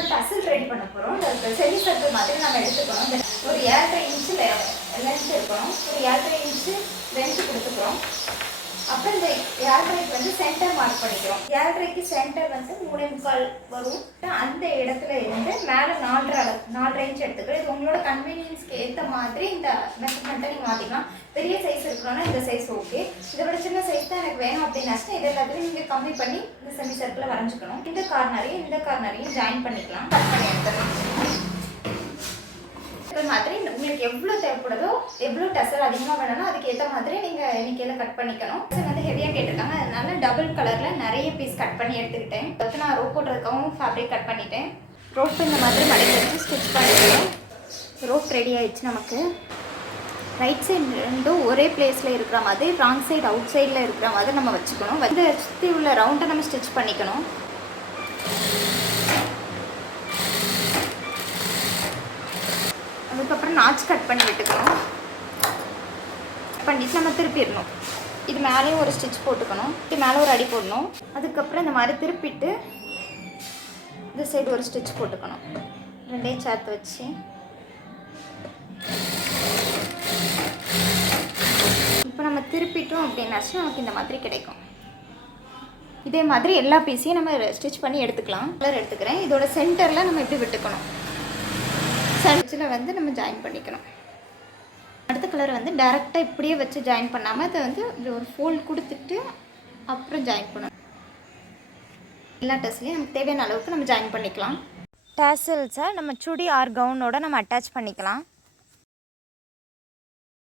நம்ம டசல் ரெடி பண்ண போகிறோம். செமி சர்க்கிள் மாதிரி நம்ம எடுத்துக்கணும். ஒரு 7.5 இன்ச்சு லென்த் இருக்கணும். ஒரு 7.5 இன்ச்சு லென்த்து கொடுத்துக்கிறோம். அப்புறம் இந்த 7.5 வந்து சென்டர் மார்க் பண்ணிக்கிறோம். 7.5க்கு சென்டர் வந்து 3.25 வரும். அந்த இடத்துல இருந்து மேலே 4.5 இன்ச் எடுத்துக்கிறோம். இது உங்களோட கன்வீனியன்ஸ்க்கு ஏற்ற மாதிரி இந்த மெஷர்மெண்ட்டை நீங்கள் மாற்றிக்கலாம். பெரிய சைஸ் இருக்கணும்னா இந்த சைஸ் ஓகே. இதை விட சின்ன சைஸ் தான் எனக்கு வேணும் அப்படின்னாச்சுன்னா இது எல்லாத்தையும் நீங்கள் கம்மி பண்ணி இந்த செமி சர்க்கிளை வரைஞ்சிக்கணும். இந்த கார்னரையும் ஜாயின் பண்ணிக்கலாம். கட் பண்ணி எடுத்துக்கலாம். இது மாதிரி உங்களுக்கு எவ்வளோ தேவைப்படுதோ, எவ்வளோ டசல் அதிகமாக வேணும்னா அதுக்கு ஏற்ற மாதிரி நீங்கள் எண்ணிக்கையில் கட் பண்ணிக்கணும். டசல் வந்து ஹெவியாக கேட்டிருக்காங்க, அதனால டபுள் கலரில் நிறைய பீஸ் கட் பண்ணி எடுத்துக்கிட்டேன். அதுக்கு நான் ரோப் போடுறதுக்காகவும் ஃபேப்ரிக் கட் பண்ணிட்டேன். ரோப் இந்த மாதிரி மடக்கி வச்சு ஸ்டிச் பண்ணிட்டேன். ரோப் ரெடி ஆகிடுச்சு. நமக்கு ரைட் சைடு ரெண்டும் ஒரே பிளேஸில் இருக்கிற மாதிரி, ராங் சைடு அவுட் சைடில் இருக்கிற மாதிரி நம்ம வச்சுக்கணும். வந்து சுற்றி உள்ள ரவுண்டை நம்ம ஸ்டிச் பண்ணிக்கணும். அதுக்கப்புறம் நாச் கட் பண்ணி விட்டுக்கணும். பண்ணிட்டு நம்ம திருப்பிடணும். இது மேலேயும் ஒரு ஸ்டிச் போட்டுக்கணும். இது மேலே ஒரு அடி போடணும். அதுக்கப்புறம் இந்த மாதிரி திருப்பிட்டு இந்த சைடு ஒரு ஸ்டிச் போட்டுக்கணும். ரெண்டையும் சேர்த்து வச்சு இப்போ நம்ம திருப்பிட்டோம் அப்படின்னாச்சு நமக்கு இந்த மாதிரி கிடைக்கும். இதே மாதிரி எல்லா பீஸையும் நம்ம ஸ்டிச் பண்ணி எடுத்துக்கலாம். கலர் எடுத்துக்கிறேன். இதோட சென்டரில் நம்ம இப்படி விட்டுக்கணும். சென்டரில் வந்து நம்ம ஜாயின் பண்ணிக்கணும். அடுத்த கலர் வந்து டைரெக்டாக இப்படியே வச்சு ஜாயின் பண்ணாமல் அதை வந்து இப்படி ஒரு ஃபோல்ட் கொடுத்துட்டு அப்புறம் ஜாயின் பண்ணணும். எல்லா டஸ்லையும் நமக்கு தேவையான அளவுக்கு நம்ம ஜாயின் பண்ணிக்கலாம். டேசல்ஸை நம்ம சுடி ஆர் கவுனோட நம்ம அட்டாச் பண்ணிக்கலாம்.